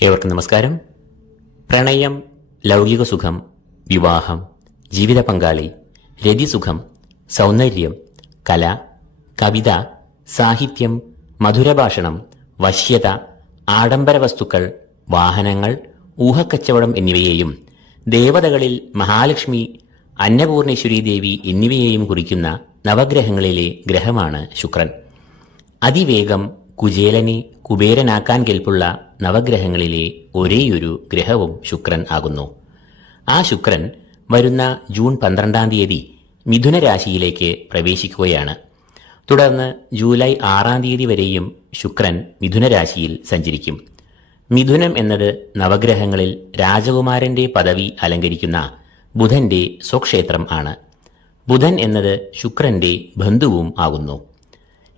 ഏവർക്കും നമസ്കാരം. പ്രണയം, ലൗകിക സുഖം, വിവാഹം, ജീവിത പങ്കാളി, രതിസുഖം, സൗന്ദര്യം, കല, കവിത, സാഹിത്യം, മധുരഭാഷണം, വശ്യത, ആഡംബര വസ്തുക്കൾ, വാഹനങ്ങൾ, ഊഹക്കച്ചവടം എന്നിവയെയും ദേവതകളിൽ മഹാലക്ഷ്മി, അന്നപൂർണേശ്വരി ദേവി എന്നിവയെയും കുറിക്കുന്ന നവഗ്രഹങ്ങളിലെ ഗ്രഹമാണ് ശുക്രൻ. അതിവേഗം കുചേലനെ കുബേരനാക്കാൻ കെൽപ്പുള്ള നവഗ്രഹങ്ങളിലെ ഒരേയൊരു ഗ്രഹവും ശുക്രൻ ആകുന്നു. ആ ശുക്രൻ വരുന്ന ജൂൺ 12 തീയതി മിഥുന രാശിയിലേക്ക് പ്രവേശിക്കുകയാണ്. തുടർന്ന് ജൂലൈ 6 തീയതി വരെയും ശുക്രൻ മിഥുന രാശിയിൽ സഞ്ചരിക്കും. മിഥുനം എന്നത് നവഗ്രഹങ്ങളിൽ രാജകുമാരന്റെ പദവി അലങ്കരിക്കുന്ന ബുധന്റെ സ്വക്ഷേത്രം ആണ്. ബുധൻ എന്നത് ശുക്രന്റെ ബന്ധുവും ആകുന്നു.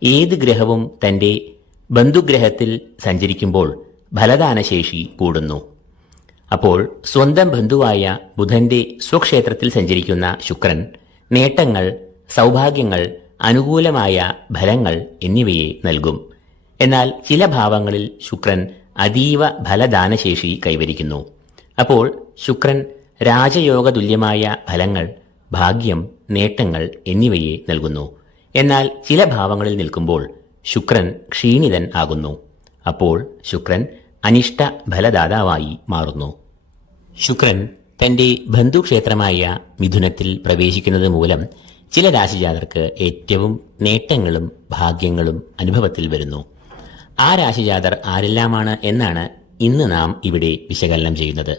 ഏത് ഗ്രഹവും തന്റെ ബന്ധുഗ്രഹത്തിൽ സഞ്ചരിക്കുമ്പോൾ ഫലദാനശേഷി കൂടുന്നു. അപ്പോൾ സ്വന്തം ബന്ധുവായ ബുധന്റെ സ്വക്ഷേത്രത്തിൽ സഞ്ചരിക്കുന്ന ശുക്രൻ നേട്ടങ്ങൾ, സൗഭാഗ്യങ്ങൾ, അനുകൂലമായ ഫലങ്ങൾ എന്നിവയെ നൽകും. എന്നാൽ ചില ഭാവങ്ങളിൽ ശുക്രൻ അതീവ ഫലദാനശേഷി കൈവരിക്കുന്നു. അപ്പോൾ ശുക്രൻ രാജയോഗ തുല്യമായ ഫലങ്ങൾ, ഭാഗ്യം, നേട്ടങ്ങൾ എന്നിവയെ നൽകുന്നു. എന്നാൽ ചില ഭാവങ്ങളിൽ നിൽക്കുമ്പോൾ ശുക്രൻ ക്ഷീണിതൻ ആകുന്നു. അപ്പോൾ ശുക്രൻ അനിഷ്ട ഫലദാതാവായി മാറുന്നു. ശുക്രൻ തന്റെ ബന്ധുക്ഷേത്രമായ മിഥുനത്തിൽ പ്രവേശിക്കുന്നത് മൂലം ചില രാശിജാതർക്ക് ഏറ്റവും നേട്ടങ്ങളും ഭാഗ്യങ്ങളും അനുഭവത്തിൽ വരുന്നു. ആ രാശിജാതർ ആരെല്ലാമാണ് എന്നാണ് ഇന്ന് നാം ഇവിടെ വിശകലനം ചെയ്യുന്നത്.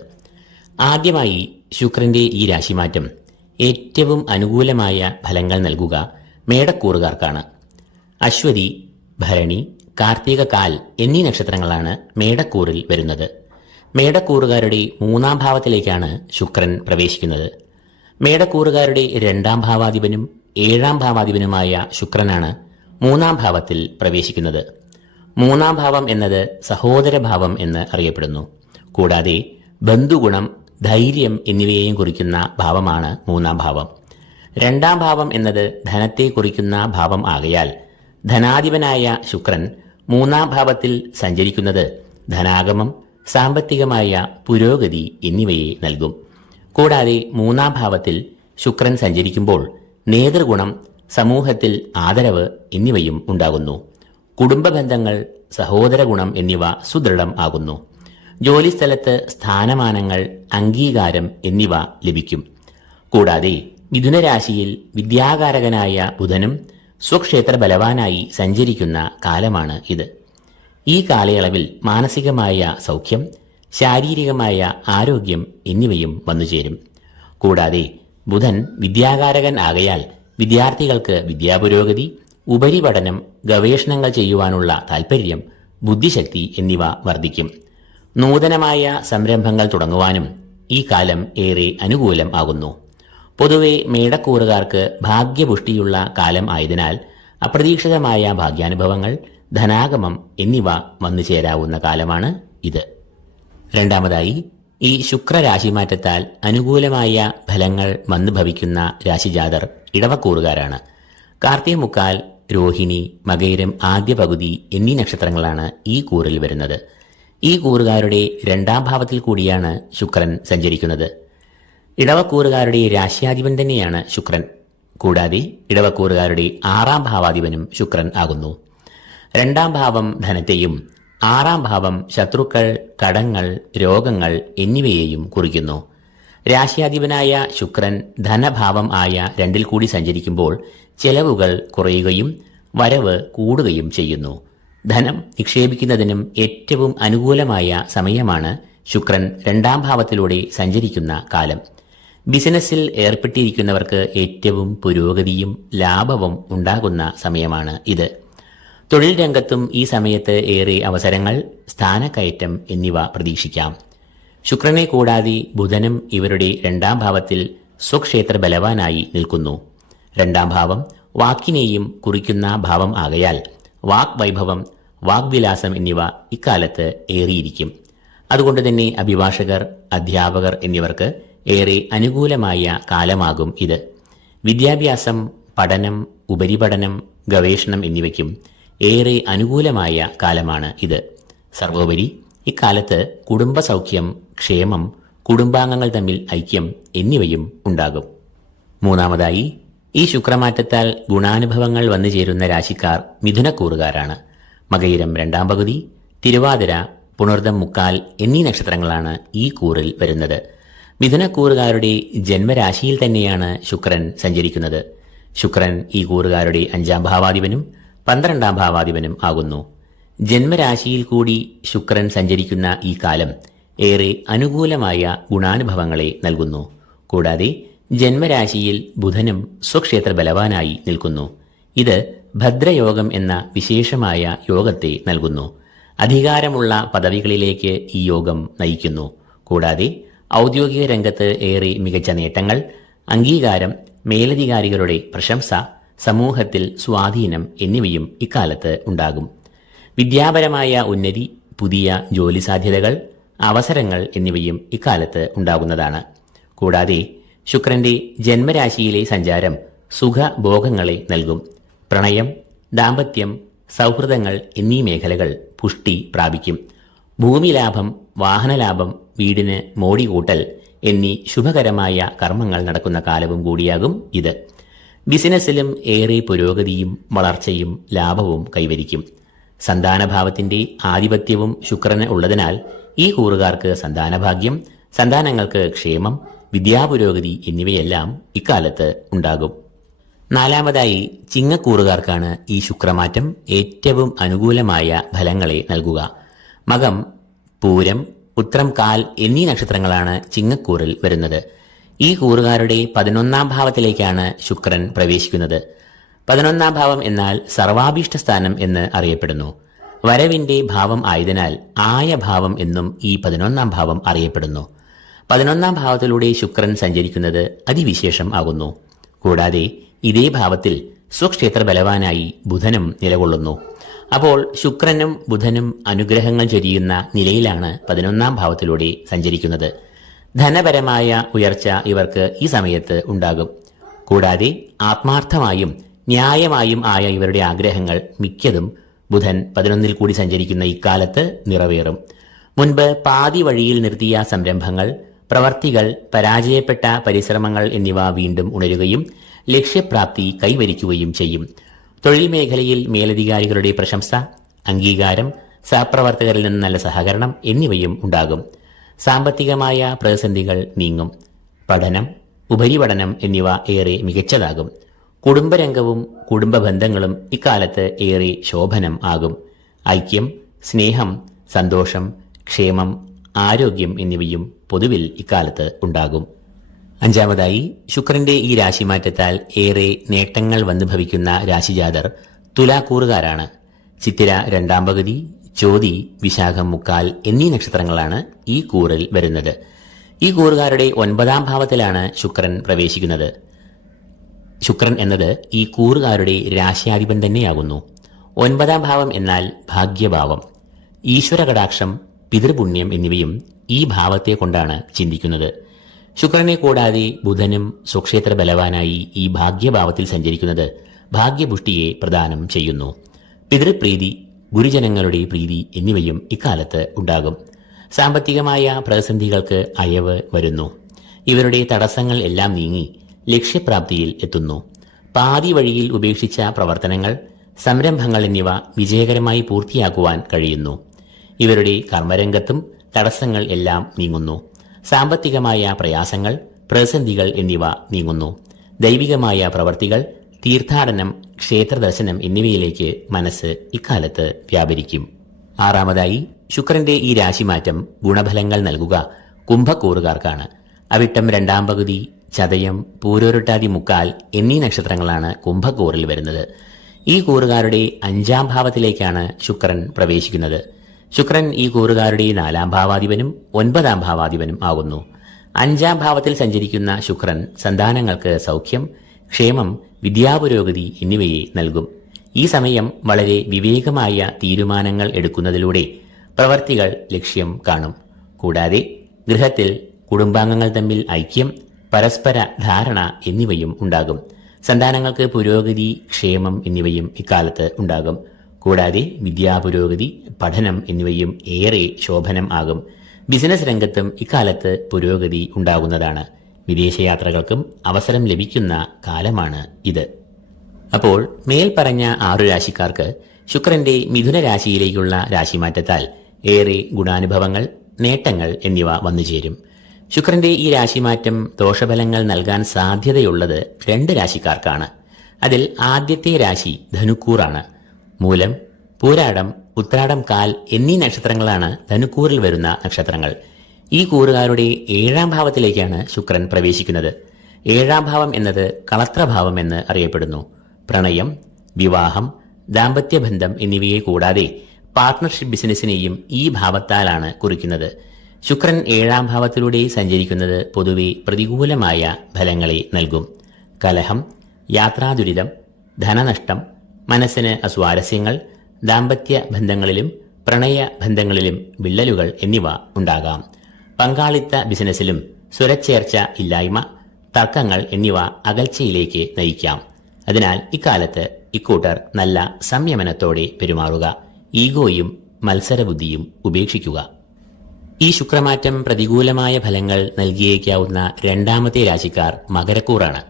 ആദ്യമായി ശുക്രന്റെ ഈ രാശിമാറ്റം ഏറ്റവും അനുകൂലമായ ഫലങ്ങൾ നൽകുക മേടക്കൂറുകാർക്കാണ്. അശ്വതി, ഭരണി, കാർത്തിക, കാൽ എന്നീ നക്ഷത്രങ്ങളാണ് മേടക്കൂറിൽ വരുന്നത്. മേടക്കൂറുകാരുടെ 3-ാം ഭാവത്തിലേക്കാണ് ശുക്രൻ പ്രവേശിക്കുന്നത്. മേടക്കൂറുകാരുടെ 2-ാം ഭാവാധിപനും 7-ാം ഭാവാധിപനുമായ ശുക്രനാണ് 3-ാം ഭാവത്തിൽ പ്രവേശിക്കുന്നത്. 3-ാം ഭാവം എന്നത് സഹോദരഭാവം എന്ന് അറിയപ്പെടുന്നു. കൂടാതെ ബന്ധുഗുണം, ധൈര്യം എന്നിവയെയും കുറിക്കുന്ന ഭാവമാണ് 3-ാം ഭാവം. 2-ാം ഭാവം എന്നത് ധനത്തെ കുറിക്കുന്ന ഭാവം ആകയാൽ ധനാധിപനായ ശുക്രൻ 3-ാം ഭാവത്തിൽ സഞ്ചരിക്കുന്നത് ധനാഗമം, സാമ്പത്തികമായ പുരോഗതി എന്നിവയെ നൽകും. കൂടാതെ 3-ാം ഭാവത്തിൽ ശുക്രൻ സഞ്ചരിക്കുമ്പോൾ നേതൃഗുണം, സമൂഹത്തിൽ ആദരവ് എന്നിവയും ഉണ്ടാകുന്നു. കുടുംബ ബന്ധങ്ങൾ, സഹോദര ഗുണം എന്നിവ സുദൃഢം ആകുന്നു. ജോലിസ്ഥലത്ത് സ്ഥാനമാനങ്ങൾ, അംഗീകാരം എന്നിവ ലഭിക്കും. കൂടാതെ മിഥുനരാശിയിൽ വിദ്യാകാരകനായ ബുധനും സ്വക്ഷേത്ര ബലവാനായി സഞ്ചരിക്കുന്ന കാലമാണ് ഇത്. ഈ കാലയളവിൽ മാനസികമായ സൗഖ്യം, ശാരീരികമായ ആരോഗ്യം എന്നിവയും വന്നുചേരും. കൂടാതെ ബുധൻ വിദ്യാകാരകൻ ആകയാൽ വിദ്യാർത്ഥികൾക്ക് വിദ്യാപുരോഗതി, ഉപരിപഠനം, ഗവേഷണങ്ങൾ ചെയ്യുവാനുള്ള താൽപ്പര്യം, ബുദ്ധിശക്തി എന്നിവ വർദ്ധിക്കും. നൂതനമായ സംരംഭങ്ങൾ തുടങ്ങുവാനും ഈ കാലം ഏറെ അനുകൂലം ആകുന്നു. പൊതുവെ മേടക്കൂറുകാർക്ക് ഭാഗ്യപുഷ്ടിയുള്ള കാലം ആയതിനാൽ അപ്രതീക്ഷിതമായ ഭാഗ്യാനുഭവങ്ങൾ, ധനാഗമം എന്നിവ വന്നു ചേരാവുന്ന കാലമാണ് ഇത്. രണ്ടാമതായി, ഈ ശുക്രരാശിമാറ്റത്താൽ അനുകൂലമായ ഫലങ്ങൾ വന്നു ഭവിക്കുന്ന രാശിജാതർ ഇടവക്കൂറുകാരാണ്. കാർത്തിക മുക്കാൽ, രോഹിണി, മകയിരം ആദ്യ പകുതി എന്നീ നക്ഷത്രങ്ങളാണ് ഈ കൂറിൽ വരുന്നത്. ഈ കൂറുകാരുടെ 2-ാം ഭാവത്തിൽ കൂടിയാണ് ശുക്രൻ സഞ്ചരിക്കുന്നത്. ഇടവക്കൂറുകാരുടെ രാശ്യാധിപൻ തന്നെയാണ് ശുക്രൻ. കൂടാതെ ഇടവക്കൂറുകാരുടെ 6-ാം ഭാവാധിപനും ശുക്രൻ ആകുന്നു. 2-ാം ഭാവം ധനത്തെയും 6-ാം ഭാവം ശത്രുക്കൾ, കടങ്ങൾ, രോഗങ്ങൾ എന്നിവയെയും കുറിക്കുന്നു. രാശ്യാധിപനായ ശുക്രൻ ധനഭാവം ആയ 2-ൽ കൂടി സഞ്ചരിക്കുമ്പോൾ ചെലവുകൾ കുറയുകയും വരവ് കൂടുകയും ചെയ്യുന്നു. ധനം നിക്ഷേപിക്കുന്നതിനും ഏറ്റവും അനുകൂലമായ സമയമാണ് ശുക്രൻ 2-ാം ഭാവത്തിലൂടെ സഞ്ചരിക്കുന്ന കാലം. ബിസിനസ്സിൽ ഏർപ്പെട്ടിരിക്കുന്നവർക്ക് ഏറ്റവും പുരോഗതിയും ലാഭവും ഉണ്ടാകുന്ന സമയമാണ് ഇത്. തൊഴിൽ രംഗത്തും ഈ സമയത്ത് ഏറെ അവസരങ്ങൾ, സ്ഥാനക്കയറ്റം എന്നിവ പ്രതീക്ഷിക്കാം. ശുക്രനെ കൂടാതെ ബുധനും ഇവരുടെ 2-ാം ഭാവത്തിൽ സ്വക്ഷേത്ര ബലവാനായി നിൽക്കുന്നു. 2-ാം ഭാവം വാക്കിനെയും കുറിക്കുന്ന ഭാവം ആകയാൽ വാഗ്വൈഭവം, വാഗ്വിലാസം എന്നിവ ഇക്കാലത്ത് ഏറിയിരിക്കും. അതുകൊണ്ട് തന്നെ അഭിഭാഷകർ, അധ്യാപകർ എന്നിവർക്ക് ഏറെ അനുകൂലമായ കാലമാകും ഇത്. വിദ്യാഭ്യാസം, പഠനം, ഉപരിപഠനം, ഗവേഷണം എന്നിവയ്ക്കും ഏറെ അനുകൂലമായ കാലമാണ് ഇത്. സർവോപരി ഇക്കാലത്ത് കുടുംബ സൗഖ്യം, ക്ഷേമം, കുടുംബാംഗങ്ങൾ തമ്മിൽ ഐക്യം എന്നിവയും ഉണ്ടാകും. മൂന്നാമതായി, ഈ ശുക്രമാറ്റത്താൽ ഗുണാനുഭവങ്ങൾ വന്നു ചേരുന്ന രാശിക്കാർ മിഥുനക്കൂറുകാരാണ്. മകയിരം രണ്ടാം പകുതി, തിരുവാതിര, പുണർദം മുക്കാൽ എന്നീ നക്ഷത്രങ്ങളാണ് ഈ കൂറിൽ വരുന്നത്. മിഥുനക്കൂറുകാരുടെ ജന്മരാശിയിൽ തന്നെയാണ് ശുക്രൻ സഞ്ചരിക്കുന്നത്. ശുക്രൻ ഈ കൂറുകാരുടെ 5ാം ഭാവാധിപനും 12ാം ഭാവാധിപനും ആകുന്നു. ജന്മരാശിയിൽ കൂടി ശുക്രൻ സഞ്ചരിക്കുന്ന ഈ കാലം ഏറെ അനുകൂലമായ ഗുണാനുഭവങ്ങളെ നൽകുന്നു. കൂടാതെ ജന്മരാശിയിൽ ബുധനും സ്വക്ഷേത്ര ബലവാനായി നിൽക്കുന്നു. ഇത് ഭദ്രയോഗം എന്ന വിശേഷമായ യോഗത്തെ നൽകുന്നു. അധികാരമുള്ള പദവികളിലേക്ക് ഈ യോഗം നയിക്കുന്നു. കൂടാതെ ഔദ്യോഗിക രംഗത്ത് ഏറെ മികച്ച നേട്ടങ്ങൾ, അംഗീകാരം, മേലധികാരികളുടെ പ്രശംസ, സമൂഹത്തിൽ സ്വാധീനം എന്നിവയും ഇക്കാലത്ത് ഉണ്ടാകും. വിദ്യാപരമായ ഉന്നതി, പുതിയ ജോലി സാധ്യതകൾ, അവസരങ്ങൾ എന്നിവയും ഇക്കാലത്ത് ഉണ്ടാകുന്നതാണ്. കൂടാതെ ശുക്രന്റെ ജന്മരാശിയിലെ സഞ്ചാരം സുഖഭോഗങ്ങളെ നൽകും. പ്രണയം, ദാമ്പത്യം, സൗഹൃദങ്ങൾ എന്നീ മേഖലകൾ പുഷ്ടി പ്രാപിക്കും. ഭൂമിലാഭം, വാഹനലാഭം, വീടിന് മോടി കൂട്ടൽ എന്നീ ശുഭകരമായ കർമ്മങ്ങൾ നടക്കുന്ന കാലവും കൂടിയാകും ഇത്. ബിസിനസ്സിലും ഏറെ പുരോഗതിയും വളർച്ചയും ലാഭവും കൈവരിക്കും. സന്താനഭാവത്തിന്റെ ആധിപത്യവും ശുക്രന് ഉള്ളതിനാൽ ഈ കൂറുകാർക്ക് സന്താനഭാഗ്യം, സന്താനങ്ങൾക്ക് ക്ഷേമം, വിദ്യാപുരോഗതി എന്നിവയെല്ലാം ഇക്കാലത്ത് ഉണ്ടാകും. നാലാമതായി, ചിങ്ങക്കൂറുകാർക്കാണ് ഈ ശുക്രമാറ്റം ഏറ്റവും അനുകൂലമായ ഫലങ്ങളെ നൽകുക. മകം, പൂരം, ഉത്രം കാൽ എന്നീ നക്ഷത്രങ്ങളാണ് ചിങ്ങക്കൂറിൽ വരുന്നത്. ഈ കൂറുകാരുടെ 11ാം ഭാവത്തിലേക്കാണ് ശുക്രൻ പ്രവേശിക്കുന്നത്. 11ാം ഭാവം എന്നാൽ സർവാഭീഷ്ട സ്ഥാനം എന്ന് അറിയപ്പെടുന്നു. വരവിന്റെ ഭാവം ആയതിനാൽ ആയഭാവം എന്നും ഈ 11ാം ഭാവം അറിയപ്പെടുന്നു. 11ാം ഭാവത്തിലൂടെ ശുക്രൻ സഞ്ചരിക്കുന്നത് അതിവിശേഷം ആകുന്നു. കൂടാതെ ഇതേ ഭാവത്തിൽ സ്വക്ഷേത്ര ബലവാനായി ബുധനും നിലകൊള്ളുന്നു. അപ്പോൾ ശുക്രനും ബുധനും അനുഗ്രഹങ്ങൾ ചൊരിയുന്ന നിലയിലാണ് 11ാം ഭാവത്തിലൂടെ സഞ്ചരിക്കുന്നത്. ധനപരമായ ഉയർച്ച ഇവർക്ക് ഈ സമയത്ത് ഉണ്ടാകും. കൂടാതെ ആത്മാർത്ഥമായും ന്യായമായും ആയ ഇവരുടെ ആഗ്രഹങ്ങൾ മിക്കതും ബുധൻ 11ൽ കൂടി സഞ്ചരിക്കുന്ന ഇക്കാലത്ത് നിറവേറും. മുൻപ് പാതി വഴിയിൽ നിർത്തിയ സംരംഭങ്ങൾ, പ്രവർത്തികൾ, പരാജയപ്പെട്ട പരിശ്രമങ്ങൾ എന്നിവ വീണ്ടും ഉണരുകയും ലക്ഷ്യപ്രാപ്തി കൈവരിക്കുകയും ചെയ്യും. തൊഴിൽ മേഖലയിൽ മേലധികാരികളുടെ പ്രശംസ, അംഗീകാരം, സഹപ്രവർത്തകരിൽ നിന്ന് നല്ല സഹകരണം എന്നിവയും ഉണ്ടാകും. സാമ്പത്തികമായ പ്രതിസന്ധികൾ നീങ്ങും. പഠനം, ഉപരിപഠനം എന്നിവ ഏറെ മികച്ചതാകും. കുടുംബരംഗവും കുടുംബ ബന്ധങ്ങളും ഇക്കാലത്ത് ഏറെ ശോഭനം ആകും. ഐക്യം, സ്നേഹം, സന്തോഷം, ക്ഷേമം, ആരോഗ്യം എന്നിവയും പൊതുവിൽ ഇക്കാലത്ത് ഉണ്ടാകും. അഞ്ചാമതായി, ശുക്രന്റെ ഈ രാശിമാറ്റത്താൽ ഏറെ നേട്ടങ്ങൾ വന്നു ഭവിക്കുന്ന രാശിജാതർ തുലാക്കൂറുകാരാണ്. ചിത്തിര രണ്ടാം പകുതി, ചോതി, വിശാഖം മുക്കാൽ എന്നീ നക്ഷത്രങ്ങളാണ് ഈ കൂറിൽ വരുന്നത്. ഈ കൂറുകാരുടെ 9ാം ഭാവത്തിലാണ് ശുക്രൻ പ്രവേശിക്കുന്നത്. ശുക്രൻ എന്നത് ഈ കൂറുകാരുടെ രാശിയാധിപൻ തന്നെയാകുന്നു. 9ാം ഭാവം എന്നാൽ ഭാഗ്യഭാവം. ഈശ്വര കടാക്ഷം, പിതൃപുണ്യം എന്നിവയും ഈ ഭാവത്തെ കൊണ്ടാണ് ചിന്തിക്കുന്നത്. ശുക്രനെ കൂടാതെ ബുധനും സ്വക്ഷേത്ര ബലവാനായി ഈ ഭാഗ്യഭാവത്തിൽ സഞ്ചരിക്കുന്നത് ഭാഗ്യപുഷ്ടിയെ പ്രദാനം ചെയ്യുന്നു. പിതൃപ്രീതി, ഗുരുജനങ്ങളുടെ പ്രീതി എന്നിവയും ഇക്കാലത്ത് ഉണ്ടാകും. സാമ്പത്തികമായ പ്രതിസന്ധികൾക്ക് അയവ് വരുന്നു. ഇവരുടെ തടസ്സങ്ങൾ എല്ലാം നീങ്ങി ലക്ഷ്യപ്രാപ്തിയിൽ എത്തുന്നു. പാതി വഴിയിൽ ഉപേക്ഷിച്ച പ്രവർത്തനങ്ങൾ, സംരംഭങ്ങൾ എന്നിവ വിജയകരമായി പൂർത്തിയാക്കുവാൻ കഴിയുന്നു. ഇവരുടെ കർമ്മരംഗത്തും തടസ്സങ്ങൾ എല്ലാം നീങ്ങുന്നു. സാമ്പത്തികമായ പ്രയാസങ്ങൾ, പ്രതിസന്ധികൾ എന്നിവ നീങ്ങുന്നു. ദൈവികമായ പ്രവർത്തികൾ, തീർത്ഥാടനം, ക്ഷേത്രദർശനം എന്നിവയിലേക്ക് മനസ്സ് ഇക്കാലത്ത് വ്യാപരിക്കും. ആറാമതായി, ശുക്രന്റെ ഈ രാശിമാറ്റം ഗുണഫലങ്ങൾ നൽകുക കുംഭക്കൂറുകാർക്കാണ്. അവിട്ടം രണ്ടാം പകുതി, ചതയം, പൂരോരുട്ടാതി മുക്കാൽ എന്നീ നക്ഷത്രങ്ങളാണ് കുംഭക്കൂറിൽ വരുന്നത്. ഈ കൂറുകാരുടെ 5ാം ഭാവത്തിലേക്കാണ് ശുക്രൻ പ്രവേശിക്കുന്നത്. ശുക്രൻ ഈ കൂറുകാരുടെ 4ാം ഭാവാധിപനും 9ാം ഭാവാധിപനും ആകുന്നു. 5ാം ഭാവത്തിൽ സഞ്ചരിക്കുന്ന ശുക്രൻ സന്താനങ്ങൾക്ക് സൗഖ്യം, ക്ഷേമം, വിദ്യാപുരോഗതി എന്നിവയെ നൽകും. ഈ സമയം വളരെ വിവേകമായ തീരുമാനങ്ങൾ എടുക്കുന്നതിലൂടെ പ്രവർത്തികൾ ലക്ഷ്യം കാണും. കൂടാതെ ഗൃഹത്തിൽ കുടുംബാംഗങ്ങൾ തമ്മിൽ ഐക്യം, പരസ്പര ധാരണ എന്നിവയും ഉണ്ടാകും. സന്താനങ്ങൾക്ക് പുരോഗതി, ക്ഷേമം എന്നിവയും ഇക്കാലത്ത് ഉണ്ടാകും. കൂടാതെ വിദ്യാപുരോഗതി, പഠനം എന്നിവയും ഏറെ ശോഭനം ആകും. ബിസിനസ് രംഗത്തും ഇക്കാലത്ത് പുരോഗതി ഉണ്ടാകുന്നതാണ്. വിദേശയാത്രകൾക്കും അവസരം ലഭിക്കുന്ന കാലമാണ് ഇത്. അപ്പോൾ മേൽപ്പറഞ്ഞ 6 രാശിക്കാർക്ക് ശുക്രന്റെ മിഥുന രാശിയിലേക്കുള്ള രാശിമാറ്റത്താൽ ഏറെ ഗുണാനുഭവങ്ങൾ, നേട്ടങ്ങൾ എന്നിവ വന്നുചേരും. ശുക്രന്റെ ഈ രാശിമാറ്റം ദോഷഫലങ്ങൾ നൽകാൻ സാധ്യതയുള്ളത് 2 രാശിക്കാർക്കാണ്. അതിൽ ആദ്യത്തെ രാശി ധനുക്കൂറാണ്. മൂലം, പൂരാടം, ഉത്രാടം, കാൽ എന്നീ നക്ഷത്രങ്ങളാണ് ധനുക്കൂറിൽ വരുന്ന നക്ഷത്രങ്ങൾ. ഈ കൂറുകാരുടെ 7ാം ഭാവത്തിലേക്കാണ് ശുക്രൻ പ്രവേശിക്കുന്നത്. 7ാം ഭാവം എന്നത് കളത്രഭാവം എന്ന് അറിയപ്പെടുന്നു. പ്രണയം, വിവാഹം, ദാമ്പത്യബന്ധം എന്നിവയെ കൂടാതെ പാർട്ട്ണർഷിപ്പ് ബിസിനസിനെയും ഈ ഭാവത്താലാണ് കുറിക്കുന്നത്. ശുക്രൻ 7ാം ഭാവത്തിലൂടെ സഞ്ചരിക്കുന്നത് പൊതുവെ പ്രതികൂലമായ ഫലങ്ങളെ നൽകും. കലഹം, യാത്രാദുരിതം, ധനനഷ്ടം, മനസ്സിന് അസ്വാരസ്യങ്ങൾ, ദാമ്പത്യ ബന്ധങ്ങളിലും പ്രണയ ബന്ധങ്ങളിലും വിള്ളലുകൾ എന്നിവ ഉണ്ടാകാം. പങ്കാളിത്ത ബിസിനസ്സിലും സ്വരച്ചേർച്ച ഇല്ലായ്മ, തർക്കങ്ങൾ എന്നിവ അകൽച്ചയിലേക്ക് നയിക്കാം. അതിനാൽ ഇക്കാലത്ത് ഇക്കൂട്ടർ നല്ല സംയമനത്തോടെ പെരുമാറുക. ഈഗോയും മത്സരബുദ്ധിയും ഉപേക്ഷിക്കുക. ഈ ശുക്രമാറ്റം പ്രതികൂലമായ ഫലങ്ങൾ നൽകിയേക്കാവുന്ന 2ാമത്തെ രാശിക്കാർ മകരക്കൂറാണ്.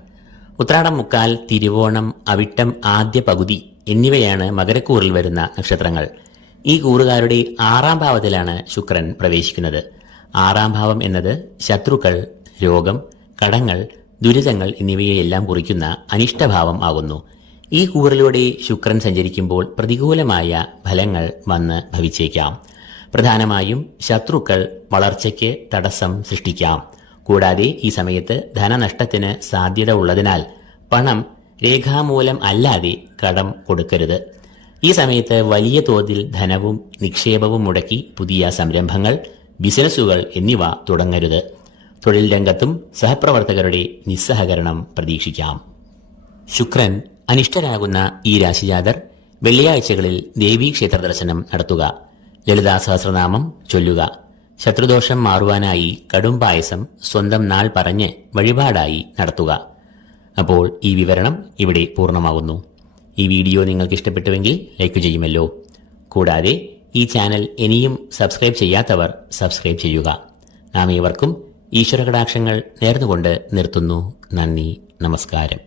ഉത്രാടം, മുക്കാൽ, തിരുവോണം, അവിട്ടം, ആദ്യ പകുതി എന്നിവയാണ് മകരക്കൂറിൽ വരുന്ന നക്ഷത്രങ്ങൾ. ഈ കൂറുകാരുടെ 6ാം ഭാവത്തിലാണ് ശുക്രൻ പ്രവേശിക്കുന്നത്. 6ാം ഭാവം എന്നത് ശത്രുക്കൾ, രോഗം, കടങ്ങൾ, ദുരിതങ്ങൾ എന്നിവയെല്ലാം കുറിക്കുന്ന അനിഷ്ടഭാവം ആകുന്നു. ഈ കൂറിലൂടെ ശുക്രൻ സഞ്ചരിക്കുമ്പോൾ പ്രതികൂലമായ ഫലങ്ങൾ വന്ന് ഭവിച്ചേക്കാം. പ്രധാനമായും ശത്രുക്കൾ വളർച്ചയ്ക്ക് തടസ്സം സൃഷ്ടിക്കാം. കൂടാതെ ഈ സമയത്ത് ധനനഷ്ടത്തിന് സാധ്യത ഉള്ളതിനാൽ പണം രേഖാമൂലം അല്ലാതെ കടം കൊടുക്കരുത്. ഈ സമയത്ത് വലിയ തോതിൽ ധനവും നിക്ഷേപവും മുടക്കി പുതിയ സംരംഭങ്ങൾ, ബിസിനസ്സുകൾ എന്നിവ തുടങ്ങരുത്. തൊഴിൽ രംഗത്തും സഹപ്രവർത്തകരുടെ നിസ്സഹകരണം പ്രതീക്ഷിക്കാം. ശുക്രൻ അനിഷ്ടരാകുന്ന ഈ രാശിജാതർ വെള്ളിയാഴ്ചകളിൽ ദേവീക്ഷേത്ര ദർശനം നടത്തുക. ലളിതാ സഹസ്രനാമം ചൊല്ലുക. ശത്രുദോഷം മാറുവാനായി കടും പായസം സ്വന്തം നാൾ പറഞ്ഞ് വഴിപാടായി നടത്തുക. അപ്പോൾ ഈ വിവരണം ഇവിടെ പൂർണ്ണമാകുന്നു. ഈ വീഡിയോ നിങ്ങൾക്ക് ഇഷ്ടപ്പെട്ടുവെങ്കിൽ ലൈക്ക് ചെയ്യുമല്ലോ. കൂടാതെ ഈ ചാനൽ ഇനിയും സബ്സ്ക്രൈബ് ചെയ്യാത്തവർ സബ്സ്ക്രൈബ് ചെയ്യുക. നാം ഏവർക്കും ഈശ്വരകടാക്ഷങ്ങൾ നേർന്നുകൊണ്ട് നിർത്തുന്നു. നന്ദി, നമസ്കാരം.